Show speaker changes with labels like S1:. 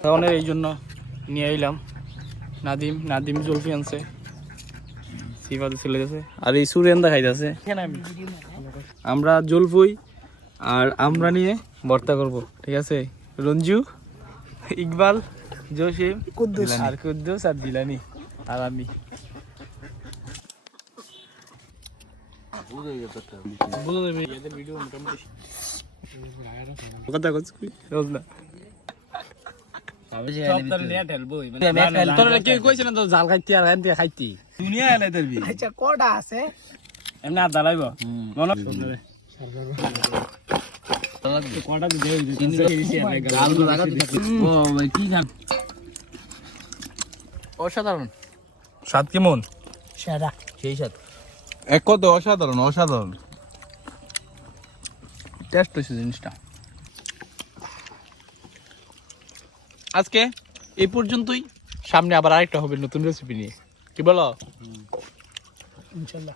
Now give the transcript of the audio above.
S1: খাওয়ানোর এই জন্য নিয়ে এলাম নাদিম নাদিম জলফি আনছে। সিফাতে চলে গেছে। আর এই সুরেন্দা খাইতেছে। আমরা জলফুই আর আমরা নিয়ে ভর্তা করব ঠিক আছে? রঞ্জু ইকবাল জসিম আর কুদ্দুস আর দিলানি। আর আমি। জাল খাইতি আর খাইতি খাইতি
S2: দুনিয়া এলাই তারবি
S3: আচ্ছা কটা আছে
S1: এমনি আর দাঁড়াইব মনে কটা
S2: অসাধারণ।
S1: সাত কেমন?
S3: সেরা।
S2: সেই সাথে
S4: এক কত অসাধারণ অসাধারণ।
S1: টেস্ট হয়েছে জিনিসটা। আজকে এই পর্যন্তই। সামনে আবার আরেকটা হবে নতুন রেসিপি নিয়ে। কি বলো?
S3: ইনশাল্লাহ।